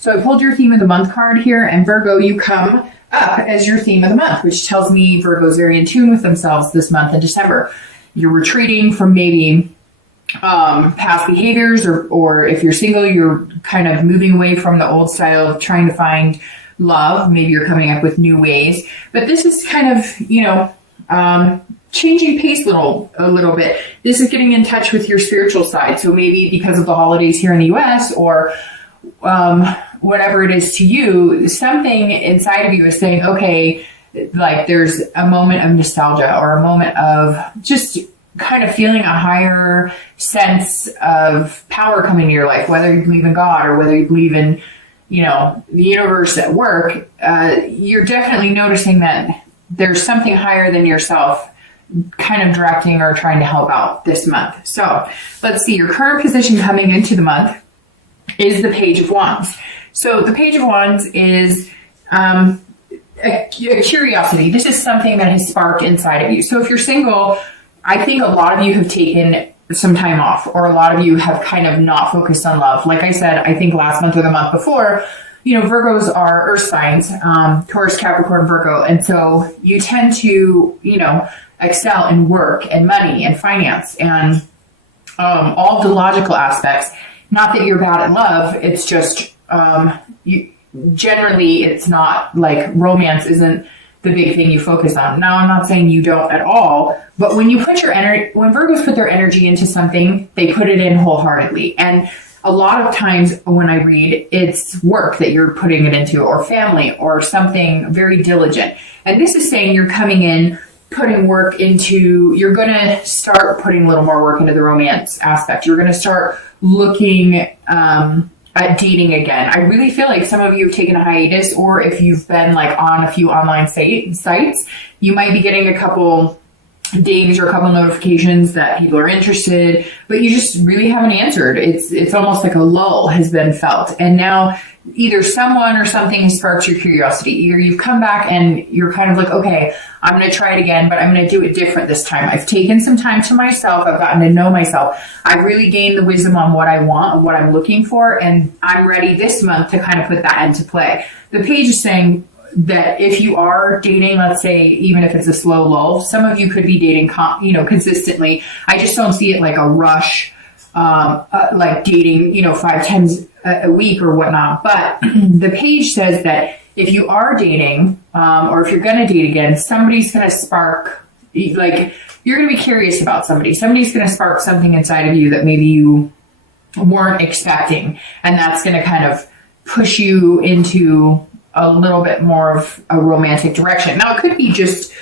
So I pulled your theme of the month card here, and Virgo, you come up as your theme of the month, which tells me Virgo's very in tune with themselves this month in December. You're retreating from maybe past behaviors, or if you're single, you're kind of moving away from the old style of trying to find love. Maybe you're coming up with new ways, but this is kind of, changing pace a little bit. This is getting in touch with your spiritual side. So maybe because of the holidays here in the US, or whatever it is to you, something inside of you is saying, okay, like there's a moment of nostalgia, or a moment of just kind of feeling a higher sense of power coming into your life, whether you believe in God or whether you believe in, the universe at work. You're definitely noticing that there's something higher than yourself kind of directing or trying to help out this month. So let's see, your current position coming into the month is the Page of Wands. So the Page of Wands is a curiosity. This is something that has sparked inside of you. So if you're single, I think a lot of you have taken some time off, or a lot of you have kind of not focused on love. Like I said, I think last month or the month before, Virgos are earth signs, Taurus, Capricorn, Virgo. And so you tend to, excel in work and money and finance and all the logical aspects. Not that you're bad at love. It's just, generally it's not like romance isn't the big thing you focus on. Now, I'm not saying you don't at all, but when you put when Virgos put their energy into something, they put it in wholeheartedly. And a lot of times when I read, it's work that you're putting it into, or family, or something very diligent. And this is saying you're coming in, putting work into, you're going to start putting a little more work into the romance aspect. You're going to start looking at dating again. I really feel like some of you have taken a hiatus, or if you've been like on a few online sites, you might be getting a couple dings or a couple notifications that people are interested, but you just really haven't answered. It's almost like a lull has been felt. And now either someone or something has sparked your curiosity. Either you've come back and you're kind of like, okay, I'm going to try it again, but I'm going to do it different this time. I've taken some time to myself. I've gotten to know myself. I've really gained the wisdom on what I want and what I'm looking for. And I'm ready this month to kind of put that into play. The page is saying that if you are dating, let's say, even if it's a slow lull, some of you could be dating, consistently. I just don't see it like a rush, like dating, 5 times a week or whatnot. But the page says that if you are dating, or if you're going to date again, somebody's going to spark, like, you're going to be curious about somebody. Somebody's going to spark something inside of you that maybe you weren't expecting. And that's going to kind of push you into a little bit more of a romantic direction. Now, it could be just,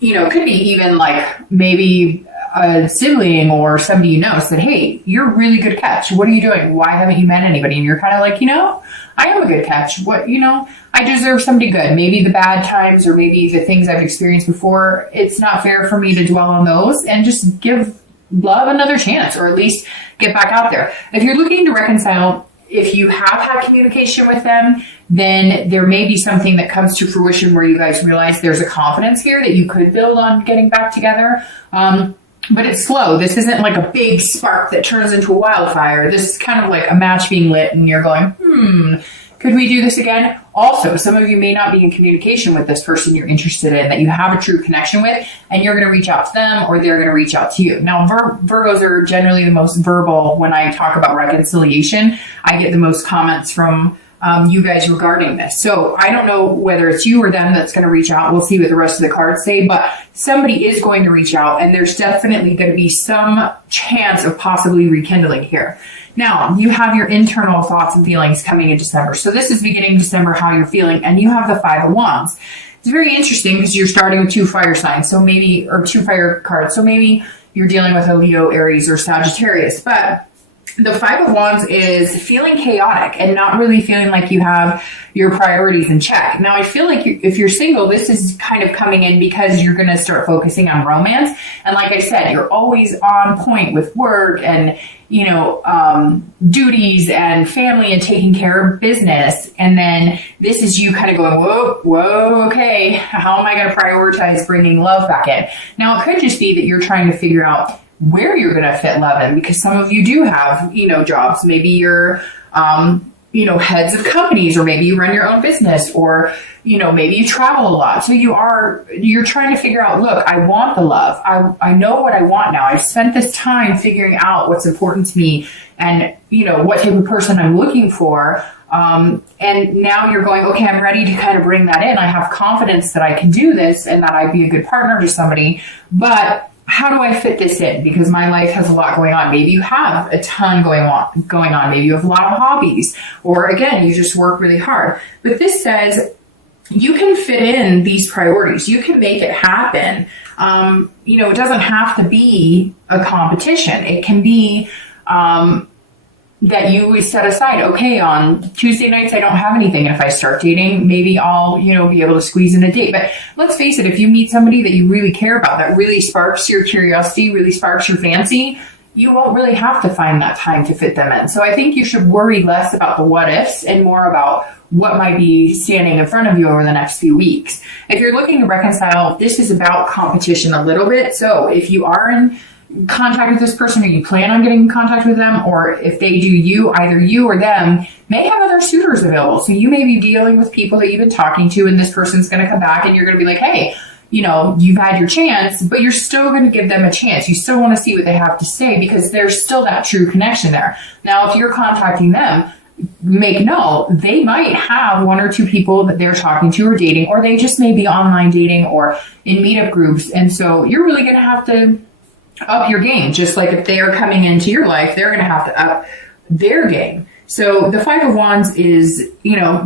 it could be even like maybe a sibling or somebody you know said, hey, you're a really good catch. What are you doing? Why haven't you met anybody? And you're kind of like, I am a good catch. What, I deserve somebody good. Maybe the bad times, or maybe the things I've experienced before, it's not fair for me to dwell on those, and just give love another chance, or at least get back out there. If you're looking to reconcile, if you have had communication with them, then there may be something that comes to fruition where you guys realize there's a confidence here that you could build on getting back together. But it's slow. This isn't like a big spark that turns into a wildfire. This is kind of like a match being lit and you're going, could we do this again? Also, some of you may not be in communication with this person you're interested in, that you have a true connection with, and you're going to reach out to them, or they're going to reach out to you. Now, Virgos are generally the most verbal when I talk about reconciliation. I get the most comments from you guys regarding this. So I don't know whether it's you or them that's going to reach out. We'll see what the rest of the cards say, but somebody is going to reach out, and there's definitely going to be some chance of possibly rekindling here. Now, you have your internal thoughts and feelings coming in December. So this is beginning December, how you're feeling, and you have the 5 of Wands. It's very interesting because you're starting with 2 fire signs, so maybe, or 2 fire cards. So maybe you're dealing with a Leo, Aries, or Sagittarius, but the 5 of Wands is feeling chaotic and not really feeling like you have your priorities in check. Now, I feel like if you're single, this is kind of coming in because you're going to start focusing on romance. And like I said, you're always on point with work and, duties and family and taking care of business. And then this is you kind of going, whoa, okay, how am I going to prioritize bringing love back in? Now, it could just be that you're trying to figure out where you're going to fit love in, because some of you do have, jobs. Maybe you're, heads of companies, or maybe you run your own business, or, maybe you travel a lot. So you're trying to figure out, look, I want the love. I know what I want now. I've spent this time figuring out what's important to me and, what type of person I'm looking for. And now you're going, okay, I'm ready to kind of bring that in. I have confidence that I can do this and that I'd be a good partner to somebody, but how do I fit this in? Because my life has a lot going on. Maybe you have a ton going on. Maybe you have a lot of hobbies, or again, you just work really hard. But this says you can fit in these priorities. You can make it happen. It doesn't have to be a competition. It can be, that you set aside, okay, on Tuesday nights, I don't have anything. And if I start dating, maybe I'll, be able to squeeze in a date. But let's face it, if you meet somebody that you really care about, that really sparks your curiosity, really sparks your fancy, you won't really have to find that time to fit them in. So I think you should worry less about the what ifs and more about what might be standing in front of you over the next few weeks. If you're looking to reconcile, this is about competition a little bit. So if you are in contact with this person, or you plan on getting in contact with them, or if they do you, either you or them may have other suitors available. So you may be dealing with people that you've been talking to, and this person's going to come back and you're going to be like, hey, you've had your chance, but you're still going to give them a chance. You still want to see what they have to say because there's still that true connection there. Now, if you're contacting them, make note, they might have one or two people that they're talking to or dating, or they just may be online dating or in meetup groups. And so you're really going to have to up your game. Just like if they are coming into your life, they're going to have to up their game. So the Five of Wands is,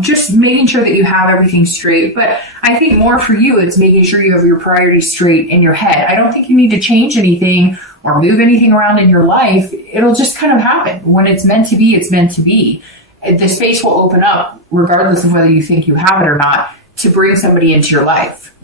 just making sure that you have everything straight. But I think more for you, it's making sure you have your priorities straight in your head. I don't think you need to change anything or move anything around in your life. It'll just kind of happen. When it's meant to be, it's meant to be. The space will open up, regardless of whether you think you have it or not, to bring somebody into your life.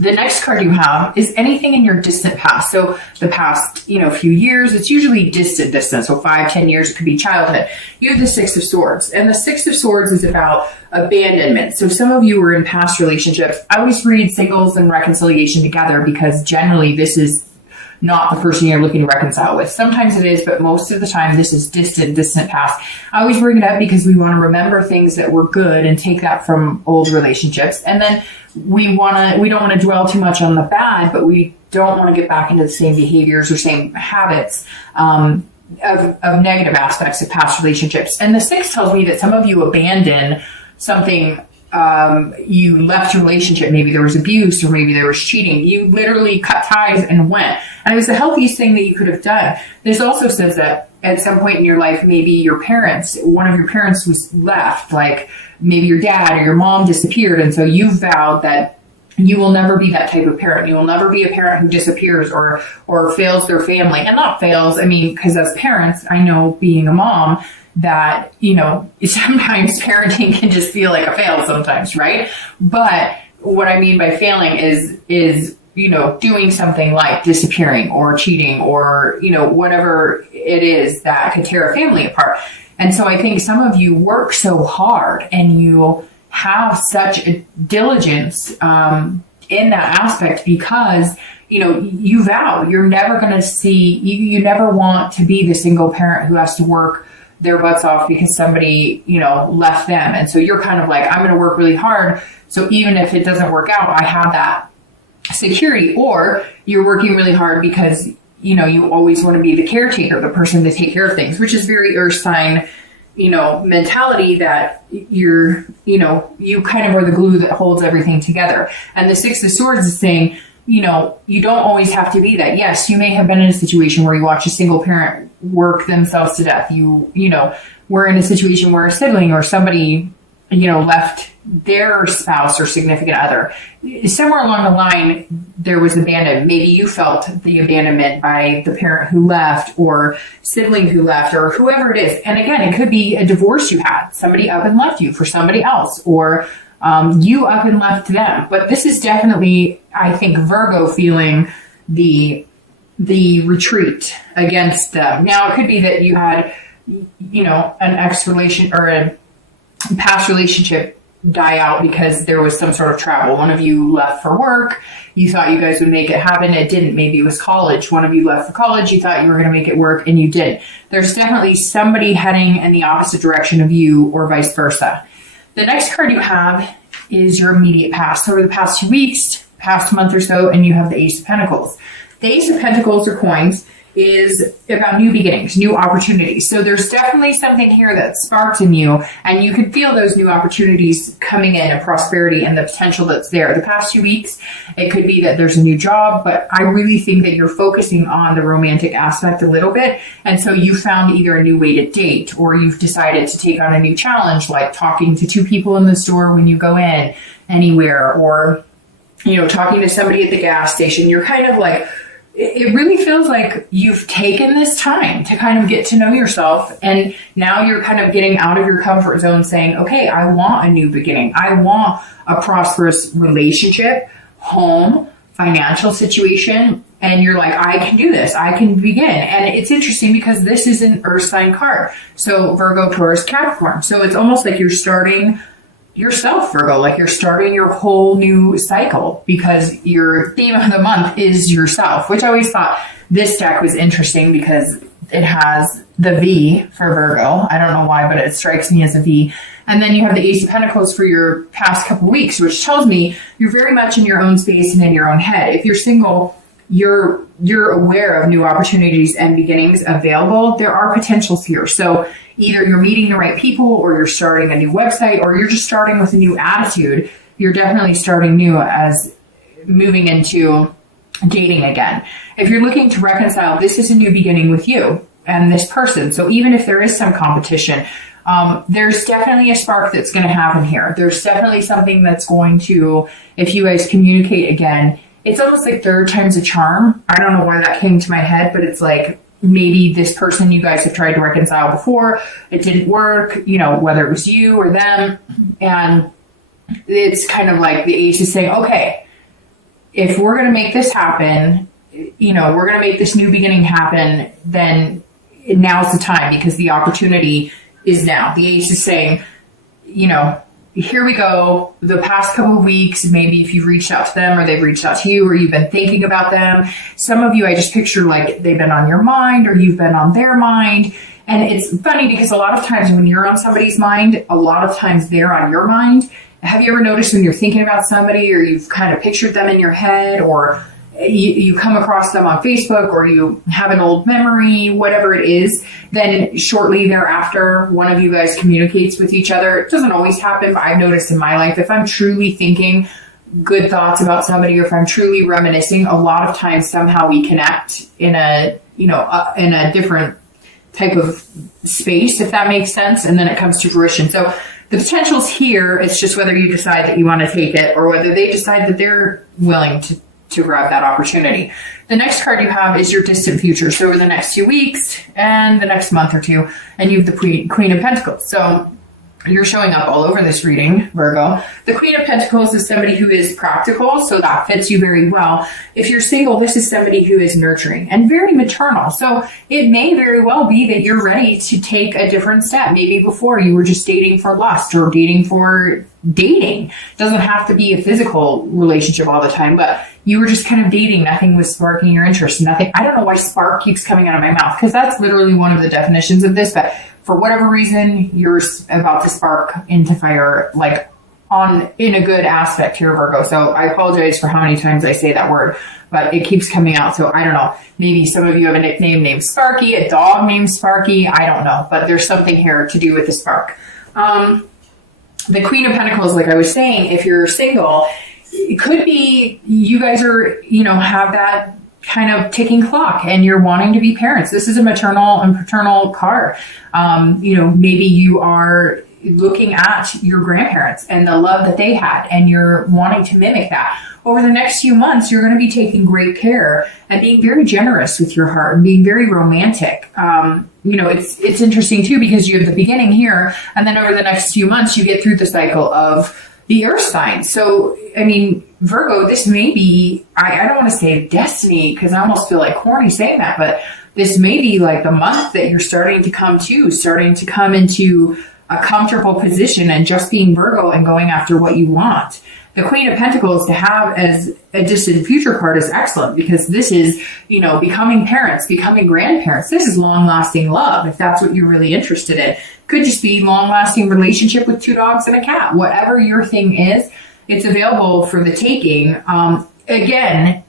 The next card you have is anything in your distant past. So the past, few years, it's usually distant. So 5-10 years, it could be childhood. You have the Six of Swords, and the Six of Swords is about abandonment. So some of you were in past relationships. I always read singles and reconciliation together because generally this is not the person you're looking to reconcile with. Sometimes it is, but most of the time this is distant past. I always bring it up because we want to remember things that were good and take that from old relationships. And then we don't want to dwell too much on the bad, but we don't want to get back into the same behaviors or same habits of negative aspects of past relationships. And the Six tells me that some of you abandon something. You left your relationship, maybe there was abuse or maybe there was cheating. You literally cut ties and went. And it was the healthiest thing that you could have done. This also says that at some point in your life, maybe one of your parents was left, like maybe your dad or your mom disappeared. And so you vowed that you will never be that type of parent. You will never be a parent who disappears or fails their family. And not fails, because as parents, I know being a mom, that, sometimes parenting can just feel like a fail sometimes, right? But what I mean by failing is, doing something like disappearing or cheating or, whatever it is that could tear a family apart. And so I think some of you work so hard and you have such a diligence in that aspect because, you vow you're never going to see, you never want to be the single parent who has to work their butts off because somebody, left them. And so you're kind of like, I'm going to work really hard. So even if it doesn't work out, I have that security. Or you're working really hard because, you always want to be the caretaker, the person to take care of things, which is very earth sign, mentality that you kind of are the glue that holds everything together. And the Six of Swords is saying, you don't always have to be that. Yes, you may have been in a situation where you watch a single parent work themselves to death. You were in a situation where a sibling or somebody, left their spouse or significant other. Somewhere along the line, there was abandonment. Maybe you felt the abandonment by the parent who left or sibling who left or whoever it is. And again, it could be a divorce you had. Somebody up and left you for somebody else, or you up and left them. But this is definitely, I think, Virgo feeling the retreat against them. Now, it could be that you had, an ex relation or a past relationship die out because there was some sort of travel. One of you left for work. You thought you guys would make it happen. It didn't. Maybe it was college. One of you left for college. You thought you were going to make it work and you didn't. There's definitely somebody heading in the opposite direction of you or vice versa. The next card you have is your immediate past. Over the past 2 weeks, past month or so, and you have the Ace of Pentacles. The Ace of Pentacles or coins is about new beginnings, new opportunities. So there's definitely something here that sparked in you, and you can feel those new opportunities coming in and prosperity and the potential that's there. The past 2 weeks, it could be that there's a new job, but I really think that you're focusing on the romantic aspect a little bit. And so you found either a new way to date, or you've decided to take on a new challenge, like talking to 2 people in the store when you go in anywhere, or, you know, talking to somebody at the gas station. You're kind of like, it really feels like you've taken this time to kind of get to know yourself. And now you're kind of getting out of your comfort zone saying, okay, I want a new beginning. I want a prosperous relationship, home, financial situation. And you're like, I can do this. I can begin. And it's interesting because this is an earth sign card. So Virgo, Taurus, Capricorn. So it's almost like you're starting yourself, Virgo, like you're starting your whole new cycle because your theme of the month is yourself, which I always thought this deck was interesting because it has the V for Virgo. I don't know why, but it strikes me as a V. And then you have the Ace of Pentacles for your past couple weeks, which tells me you're very much in your own space and in your own head. If you're single, you're aware of new opportunities and beginnings available. There are potentials here. So either you're meeting the right people, or you're starting a new website, or you're just starting with a new attitude. You're definitely starting new as moving into dating again. If you're looking to reconcile, this is a new beginning with you and this person. So even if there is some competition, there's definitely a spark that's going to happen here. There's definitely something that's going to, if you guys communicate again, it's almost like third time's a charm. I don't know why that came to my head, but it's like, maybe this person you guys have tried to reconcile before, it didn't work, you know, whether it was you or them. And it's kind of like the Ace is saying, okay, if we're going to make this happen, you know, we're going to make this new beginning happen, then now's the time because the opportunity is now. The Ace is saying, you know, here we go. The past couple of weeks, maybe if you've reached out to them or they've reached out to you or you've been thinking about them. Some of you, I just picture like they've been on your mind or you've been on their mind. And it's funny because a lot of times when you're on somebody's mind, a lot of times they're on your mind. Have you ever noticed when you're thinking about somebody or you've kind of pictured them in your head, or you come across them on Facebook, or you have an old memory, whatever it is, then shortly thereafter, one of you guys communicates with each other. It doesn't always happen, but I've noticed in my life, if I'm truly thinking good thoughts about somebody, or if I'm truly reminiscing, a lot of times somehow we connect in a, you know, in a different type of space, if that makes sense. And then it comes to fruition. So the potential's here. It's just whether you decide that you want to take it or whether they decide that they're willing to grab that opportunity. The next card you have is your distant future. So over the next 2 weeks and the next month or two, and you have the Queen of Pentacles. So you're showing up all over this reading, Virgo. The Queen of Pentacles is somebody who is practical, so that fits you very well. If you're single, this is somebody who is nurturing and very maternal. So it may very well be that you're ready to take a different step. Maybe before you were just dating for lust or dating for dating. It doesn't have to be a physical relationship all the time, but you were just kind of dating. Nothing was sparking your interest. Nothing. I don't know why spark keeps coming out of my mouth, because that's literally one of the definitions of this, but for whatever reason, you're about to spark into fire, like in a good aspect here, Virgo. So I apologize for how many times I say that word, but it keeps coming out. So I don't know. Maybe some of you have a nickname named Sparky, a dog named Sparky. I don't know, but there's something here to do with the spark. The Queen of Pentacles, like I was saying, if you're single, it could be you guys are, you know, have that kind of ticking clock and you're wanting to be parents. This is a maternal and paternal card. You know, maybe you are looking at your grandparents and the love that they had and you're wanting to mimic that. Over the next few months, you're going to be taking great care and being very generous with your heart and being very romantic. You know, it's interesting too, because you have the beginning here, and then over the next few months, you get through the cycle of the earth signs. So, I mean, Virgo, this may be, I don't want to say destiny, because I almost feel like corny saying that, but this may be like the month that you're starting to come into a comfortable position and just being Virgo and going after what you want. The Queen of Pentacles to have as a distant future card is excellent because this is, becoming parents, becoming grandparents. This is long-lasting love, if that's what you're really interested in. Could just be long-lasting relationship with 2 dogs and a cat. Whatever your thing is, it's available for the taking. Again,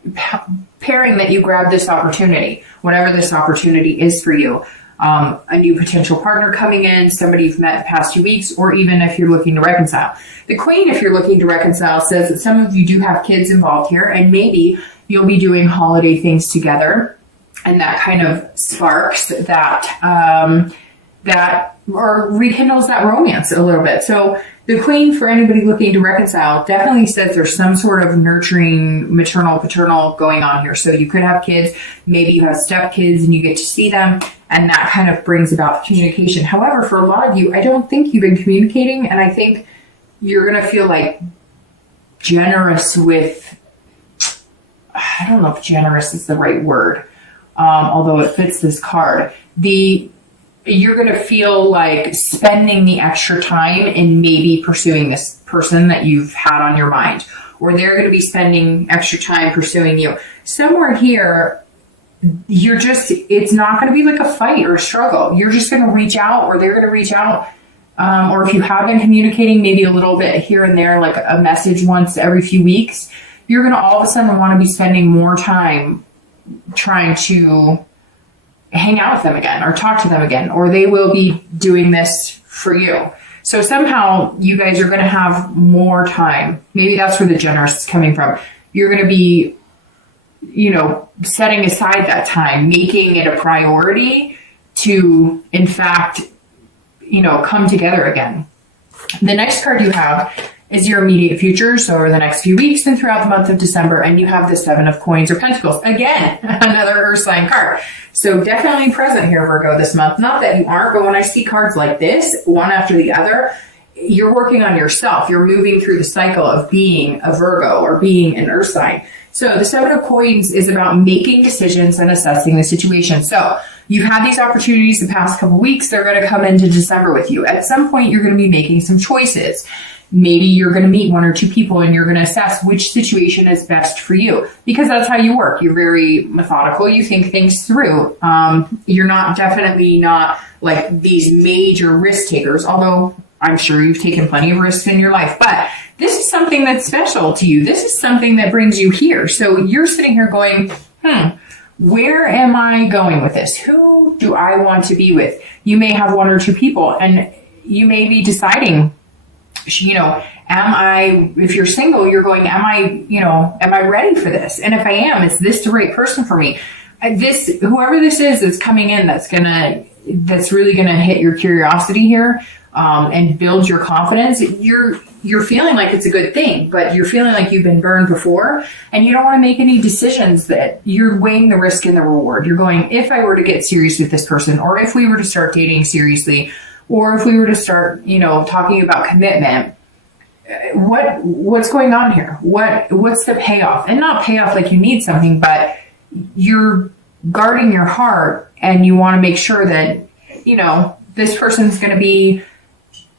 pairing that you grab this opportunity, whatever this opportunity is for you. A new potential partner coming in, somebody you've met the past few weeks, or even if you're looking to reconcile. The Queen, if you're looking to reconcile, says that some of you do have kids involved here, and maybe you'll be doing holiday things together, and that kind of sparks that or rekindles that romance a little bit. So the Queen, for anybody looking to reconcile, definitely says there's some sort of nurturing, maternal, paternal going on here. So you could have kids, maybe you have stepkids and you get to see them, and that kind of brings about communication. However, for a lot of you, I don't think you've been communicating, and I think you're going to feel like generous with, I don't know if generous is the right word, although it fits this card. You're going to feel like spending the extra time in maybe pursuing this person that you've had on your mind, or they're going to be spending extra time pursuing you. Somewhere here, it's not going to be like a fight or a struggle. You're just going to reach out, or they're going to reach out. Or if you have been communicating maybe a little bit here and there, like a message once every few weeks, you're going to all of a sudden want to be spending more time trying to hang out with them again or talk to them again, or they will be doing this for you. So somehow you guys are going to have more time. Maybe that's where the generous is coming from. You're going to be, setting aside that time, making it a priority to, in fact, come together again. The next card you have is your immediate future, so over the next few weeks and throughout the month of December, and you have the 7 of Coins or Pentacles. Again, another Earth sign card. So definitely present here, Virgo, this month. Not that you aren't, but when I see cards like this, one after the other, you're working on yourself. You're moving through the cycle of being a Virgo or being an Earth sign. So the 7 of Coins is about making decisions and assessing the situation. So you've had these opportunities the past couple weeks. They're going to come into December with you. At some point, you're going to be making some choices. Maybe you're going to meet 1 or 2 people and you're going to assess which situation is best for you, because that's how you work. You're very methodical. You think things through. You're definitely not like these major risk takers, although I'm sure you've taken plenty of risks in your life, but this is something that's special to you. This is something that brings you here. So you're sitting here going, where am I going with this? Who do I want to be with? You may have 1 or 2 people, and you may be deciding, if you're single, you're going, am I ready for this? And if I am, is this the right person for me? Whoever this is coming in, that's really going to hit your curiosity here, and build your confidence. You're feeling like it's a good thing, but you're feeling like you've been burned before, and you don't want to make any decisions that you're weighing the risk and the reward. You're going, if I were to get serious with this person, or if we were to start dating seriously, or if we were to start, talking about commitment, what's going on here? What's the payoff? And not payoff like you need something, but you're guarding your heart, and you want to make sure that, this person's going to be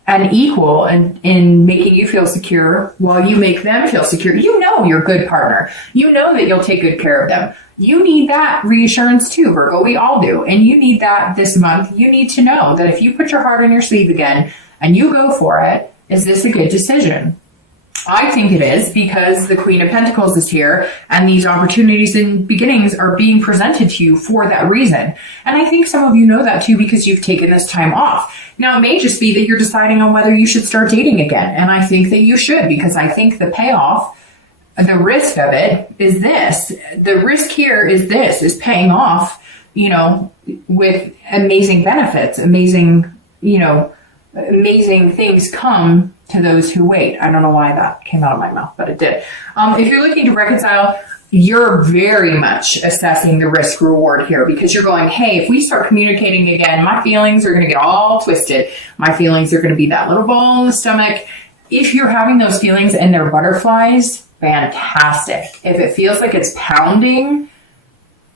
an equal in making you feel secure while you make them feel secure. You're a good partner. That you'll take good care of them. You need that reassurance too, Virgo. We all do. And you need that this month. You need to know that if you put your heart on your sleeve again and you go for it, is this a good decision? I think it is, because the Queen of Pentacles is here, and these opportunities and beginnings are being presented to you for that reason. And I think some of you know that too, because you've taken this time off. Now, it may just be that you're deciding on whether you should start dating again. And I think that you should, because I think the payoff, the risk of it is this. The risk here is paying off, with amazing benefits, amazing things come to those who wait. I don't know why that came out of my mouth, but it did. If you're looking to reconcile, you're very much assessing the risk reward here, because you're going, hey, if we start communicating again, my feelings are going to get all twisted. My feelings are going to be that little ball in the stomach. If you're having those feelings and they're butterflies, fantastic. If it feels like it's pounding,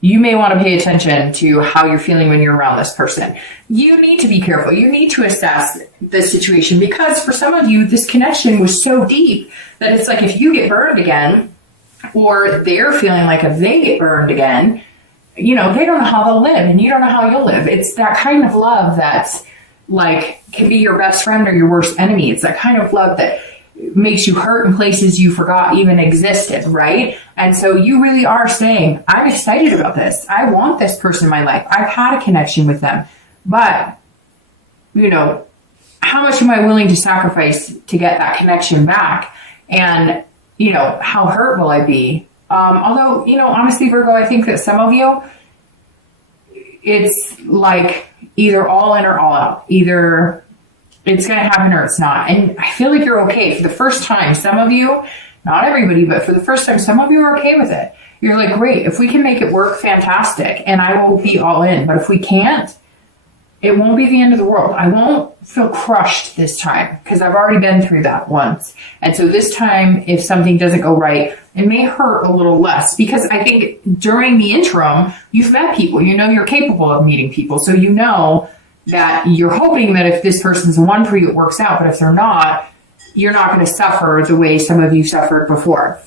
you may want to pay attention to how you're feeling when you're around this person. You need to be careful. You need to assess the situation, because for some of you, this connection was so deep that it's like if you get burned again, or they're feeling like if they get burned again, they don't know how they'll live and you don't know how you'll live. It's that kind of love that's like can be your best friend or your worst enemy. It's that kind of love that makes you hurt in places you forgot even existed, right? And so you really are saying, I'm excited about this. I want this person in my life. I've had a connection with them. But, how much am I willing to sacrifice to get that connection back? And, how hurt will I be? Although, honestly, Virgo, I think that some of you, it's like either all in or all out. Either it's going to happen or it's not. And I feel like you're okay. For the first time, some of you, not everybody, but for the first time, some of you are okay with it. You're like, great, if we can make it work, fantastic. And I will be all in. But if we can't, it won't be the end of the world. I won't feel crushed this time because I've already been through that once. And so this time, if something doesn't go right, it may hurt a little less, because I think during the interim, you've met people, you're capable of meeting people. So that you're hoping that if this person's the one for you, it works out. But if they're not, you're not going to suffer the way some of you suffered before.